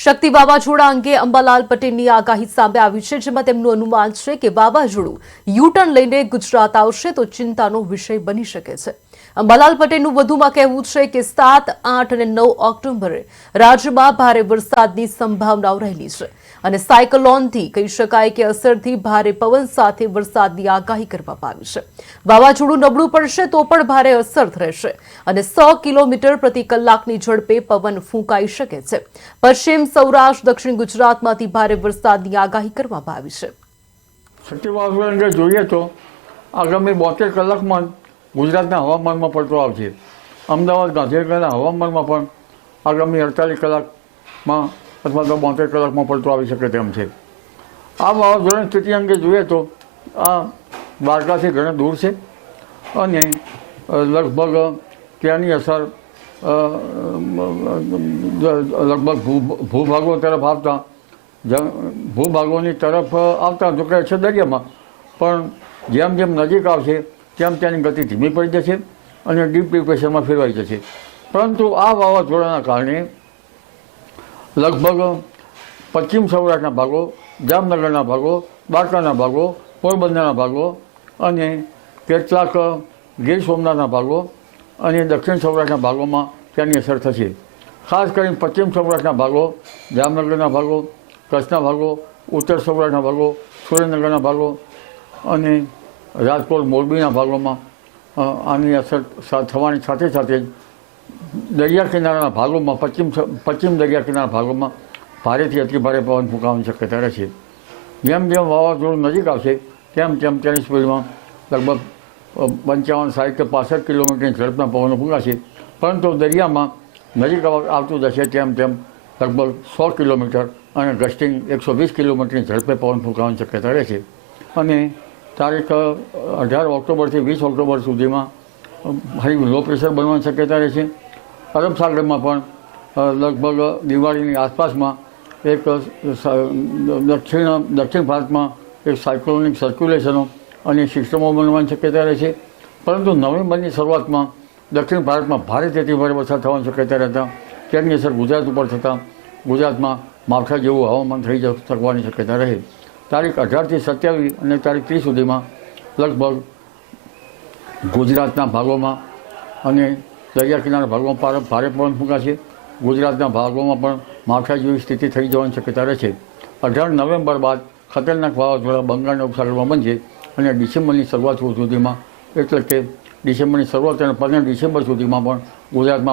શક્તિ વાવાઝોડા અંગે અંબાલાલ પટેલની આગાહી સામે આવી છે, જેમાં તેમનું અનુમાન છે કે વાવાઝોડું યુટર્ન લઈને ગુજરાત આવશે તો ચિંતાનો વિષય બની શકે છે। અંબાલાલ પટેલનું વધુમાં કહેવું છે કે 7, 8 અને 9 ઓક્ટોબરે રાજ્યમાં ભારે વરસાદની સંભાવનાઓ રહેલી છે અને સાયક્લોનથી કહી શકાય કે અસરથી ભારે પવન સાથે વરસાદની આગાહી કરવામાં આવી છે। વાવાઝોડું નબળું પડશે તો પણ ભારે અસર રહેશે અને 100 કિલોમીટર પ્રતિ કલાકની ઝડપે પવન ફૂંકાઈ શકે છે। પશ્ચિમ સૌરાષ્ટ્ર દક્ષિણ ગુજરાતમાંથી ભારે વરસાદની આગાહી કરવામાં આવી છે। શક્તિ વાવાઝોડા અંગે જોઈએ તો આગામી 72 કલાકમાં ગુજરાતના હવામાનમાં પલટો આવશે। અમદાવાદ ગાંધીનગરના હવામાનમાં પણ આગામી 48 કલાકમાં અથવા તો 72 કલાકમાં પલટો આવી શકે તેમ છે। આ વાવાઝોડાની સ્થિતિ અંગે જોઈએ તો આ દ્વારકાથી ઘણા દૂર છે અને લગભગ ત્યાંની અસર લગભગ ભૂભાગો તરફ આવતા ભૂભાગોની તરફ આવતા જો કે છે દરિયામાં, પણ જેમ જેમ નજીક આવશે તેમ તેની ગતિ ધીમી પડી જશે અને ડીપ ડિપ્રેશનમાં ફેરવાઈ જશે। પરંતુ આ વાવાઝોડાના કારણે લગભગ પશ્ચિમ સૌરાષ્ટ્રના ભાગો, જામનગરના ભાગો, દ્વારકાના ભાગો, પોરબંદરના ભાગો અને કેટલાક ગીર સોમનાથના ભાગો અને દક્ષિણ સૌરાષ્ટ્રના ભાગોમાં તેની અસર થશે। ખાસ કરીને પશ્ચિમ સૌરાષ્ટ્રના ભાગો, જામનગરના ભાગો, કચ્છના ભાગો, ઉત્તર સૌરાષ્ટ્રના ભાગો, સુરેન્દ્રનગરના ભાગો અને રાજકોટ મોરબીના ભાગોમાં આની અસર થવાની સાથે સાથે જ દરિયા કિનારાના ભાગોમાં પશ્ચિમ દરિયા કિનારાના ભાગોમાં ભારેથી અતિભારે પવન ફૂંકાવાની શક્યતા રહેશે। જેમ જેમ વાવાઝોડું નજીક આવશે તેમ તેમ તેની સ્પીડમાં લગભગ 55, 60 કે 65 કિલોમીટરની ઝડપના પવનો ફૂંકાશે, પરંતુ દરિયામાં નજીક આવતું જશે તેમ તેમ લગભગ 100 કિલોમીટર અને ગસ્ટિંગ 120 કિલોમીટરની ઝડપે પવન ફૂંકાવાની શક્યતા રહેશે। અને તારીખ 18 ઓક્ટોબરથી 20 ઓક્ટોબર સુધીમાં ફરી લો પ્રેશર બનવાની શક્યતા રહેશે। અરબ સાગરમાં પણ લગભગ દિવાળીની આસપાસમાં એક દક્ષિણ ભારતમાં એક સાયક્લોનિક સર્ક્યુલેશનો અને સિસ્ટમો બનવાની શક્યતા રહેશે। પરંતુ નવેમ્બરની શરૂઆતમાં દક્ષિણ ભારતમાં ભારેથી અતિભારે વરસાદ થવાની શક્યતા રહેતા તેની અસર ગુજરાત ઉપર થતાં ગુજરાતમાં માવઠા જેવું હવામાન થઈ શકવાની શક્યતા રહે। તારીખ 18થી 27 અને તારીખ 30 સુધીમાં લગભગ ગુજરાતના ભાગોમાં અને દરિયા કિનારા ભાગોમાં ભારે પવન ફૂંકાશે। ગુજરાતના ભાગોમાં પણ માવઠા જેવી સ્થિતિ થઈ જવાની શક્યતા રહેશે। 18 નવેમ્બર બાદ ખતરનાક વાવાઝોડા બંગાળના ઉપસાગરમાં બનશે અને ડિસેમ્બરની શરૂઆત સુધીમાં એટલે કે ડિસેમ્બરની શરૂઆત અને 15 ડિસેમ્બર સુધીમાં પણ ગુજરાતમાં